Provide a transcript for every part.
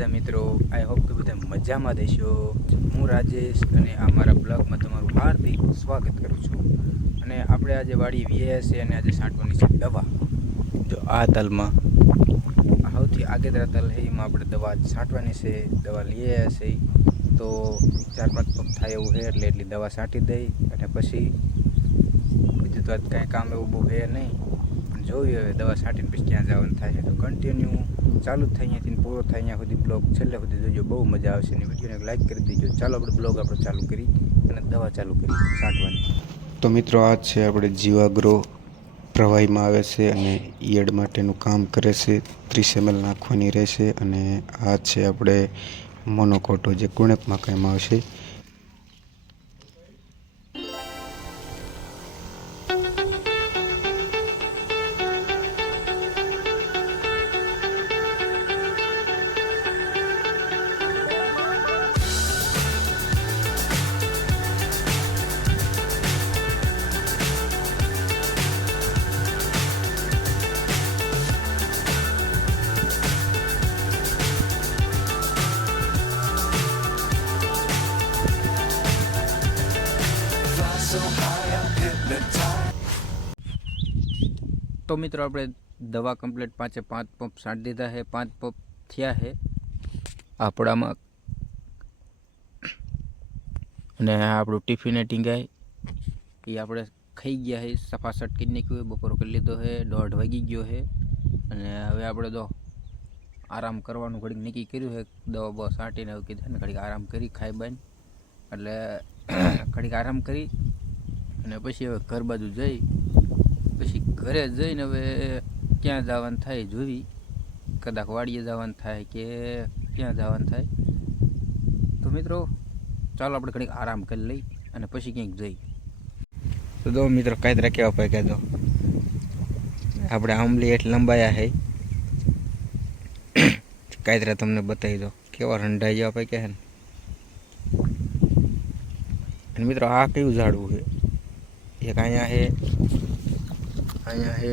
બધા મિત્રો I hope કે બધા મજામાં દેશો હું રાજેશ અને આ મારા બ્લોગમાં તમારું હાર્દિક સ્વાગત કરું છું. અને આપણે આજે વાડી વીએ છે અને આજે છાંટવાની છે દવા. જો આ તલમાં સૌથી આગેતરા તલ છે, એમાં આપણે દવા છાંટવાની છે, દવા લઈએ હશે. તો ચાર પાંચ પગ થાય એવું છે, એટલે એટલી દવા છાંટી દઈ અને પછી બીજું તો કાંઈ કામ એવું બહુ છે નહીં. જોયું હવે દવા છાંટીને પછી ક્યાં જવાનું થાય છે. તો કન્ટિન્યુ ચાલુ થાય અહીંયાથી પૂરો થાય અહીંયા સુધી બ્લોગ. છેલ્લે સુધી જોજો, બહુ મજા આવશે અને વિડીયોને લાઈક કરી દેજો. ચાલો આપણે બ્લોગ આપણે ચાલુ કરી અને દવા ચાલુ કરી છાંટવાની. તો મિત્રો, આ છે આપણે જીવાગ્રો પ્રવાહીમાં આવે છે અને ઈયળ માટેનું કામ કરે છે. ત્રીસ એમએલ નાખવાની રહેશે અને આ છે આપણે મોનોકોટો જે કુણેપમાં કામ આવશે તો મિત્રો આપણે દવા કમ્પ્લીટ પાંચે પાંચ પંપ છાંટી દીધા છે. પાંચ પંપ થયા છે આપણામાં. અને આપણું ટિફિને ટીંગાય. એ આપણે ખાઈ ગયા છે. સફા સટ કરી નાખ્યું બપોર કરી લીધો છે. દોઢ વાગી ગયો છે. અને હવે આપણે તો આરામ કરવાનું ઘડીક નક્કી કર્યું છે. દવા બસ છાંટીને કીધું ઘડીક આરામ કરી ખાઈ બાઈને એટલે ઘડીક આરામ કરી અને પછી હવે ઘર બાજુ જઈ, પછી ઘરે જઈને હવે ક્યાં જવાનું થાય જોવી કદાચ વાડીએ જવાનું થાય કે ક્યાં જવાનું થાય. તો મિત્રો, ચાલો આપણે ઘડીક આરામ કરી લઈ અને પછી ક્યાંક જઈ. તો દો મિત્રો કાયદરા કેવા પાય કહેતો આપણે આંબલી એટલે લંબાયા હે. કાયદરા તમને બતાવી દો કેવા રંડાઈ જવા પાય કહે ને. મિત્રો, આ કયું ઝાડવું છે એક અહીંયા હે અહીંયા હે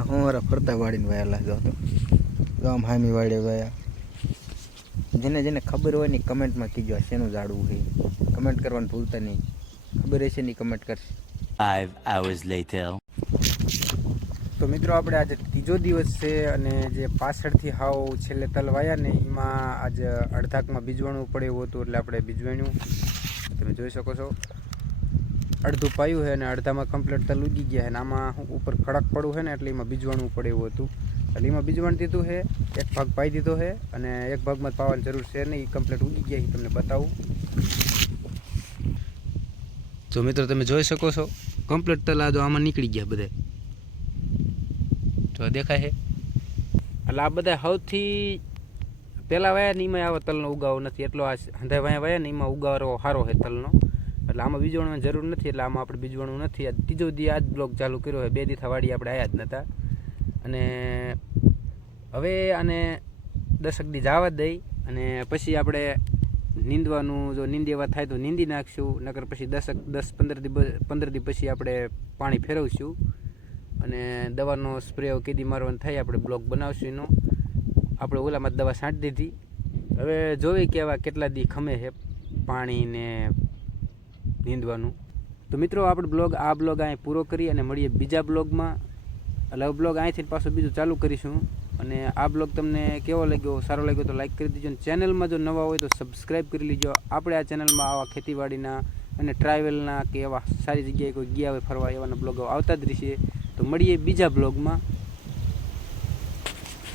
અમારા ફરતા વાળીને વાયેલા જો તો આમ હામી વાળે વાયા. જેને જેને ખબર હોય ને કમેન્ટમાં કીજો આ શેનું ઝાડવું છે કમેન્ટ કરવાનું ભૂલતા નહીં. ખબર હશે નહીં કમેન્ટ કરશે. Five hours later. તો મિત્રો આપણે આજે ત્રીજો દિવસ છે અને જે પાછળથી હાવ છેલ્લે તલ વાયા ને એમાં આજે અડધાકમાં બીજવાણું પડ્યું હતું એટલે આપણે બીજવાણ્યું. તમે જોઈ શકો છો. અડધું પાયું છે અને અડધામાં કમ્પ્લીટ તલ ઉગી ગયા છે. અને આમાં ઉપર કડક પડવું છે ને એટલે એમાં બીજવાણું પડે એવું હતું. એટલે એમાં બીજવાણ દીધું છે, એક ભાગ પાઈ દીધો છે અને એક ભાગમાં પાવાની જરૂર છે નહીં. એ કમ્પ્લીટ ઉગી ગયા છે તમને બતાવું. જો મિત્રો, તમે જોઈ શકો છો કમ્પ્લીટ તલ આ જો આમાં નીકળી ગયા બધા. જો દેખાય છે. એટલે આ બધા સૌથી પહેલાં વાયા ને એમાં આવા તલનો ઉગાવો નથી. એટલો આ હંધાઈ વાયા વાયા ને એમાં ઉગાવો સારો છે તલનો. એટલે આમાં બીજવાણું જરૂર નથી, એટલે આમાં આપણે બીજવાણું નથી. આ ત્રીજો દી આ જ બ્લોક ચાલુ કર્યો હોય, બે દી થવાડી આપણે આવ્યા જ નહોતા અને હવે આને દશક દી જવા દઈ. અને પછી આપણે નીંદવાનું, જો નીંદેવા થાય તો નીંદી નાખશું, નકર પછી દશક દસ પંદર દી પંદર દી પછી આપણે પાણી ફેરવશું. અને દવાનો સ્પ્રે કેદી મારવાનો થાય, આપણે બ્લોક બનાવશું એનો. આપણે ઓલામાં દવા છાંટી દીધી. હવે જોવી કે આવા કેટલા દી ખમે છે પાણી ને નીંદવાનું. તો મિત્રો, આપણે બ્લોગ, આ બ્લોગ અહીં પૂરો કરી અને મળીએ બીજા બ્લોગમાં. એટલે બ્લોગ અહીંથી પાછું બીજું ચાલુ કરીશું. અને આ બ્લોગ તમને કેવો લાગ્યો, સારો લાગ્યો તો લાઈક કરી દેજો. અને ચેનલમાં જો નવા હોય તો સબસ્ક્રાઈબ કરી લેજો. આપણે આ ચેનલમાં આવા ખેતીવાડીના અને ટ્રાવેલના કે એવા સારી જગ્યાએ કોઈ ગયા હોય ફરવા એવાના બ્લોગો આવતા જ રહેશે. તો મળીએ બીજા બ્લોગમાં.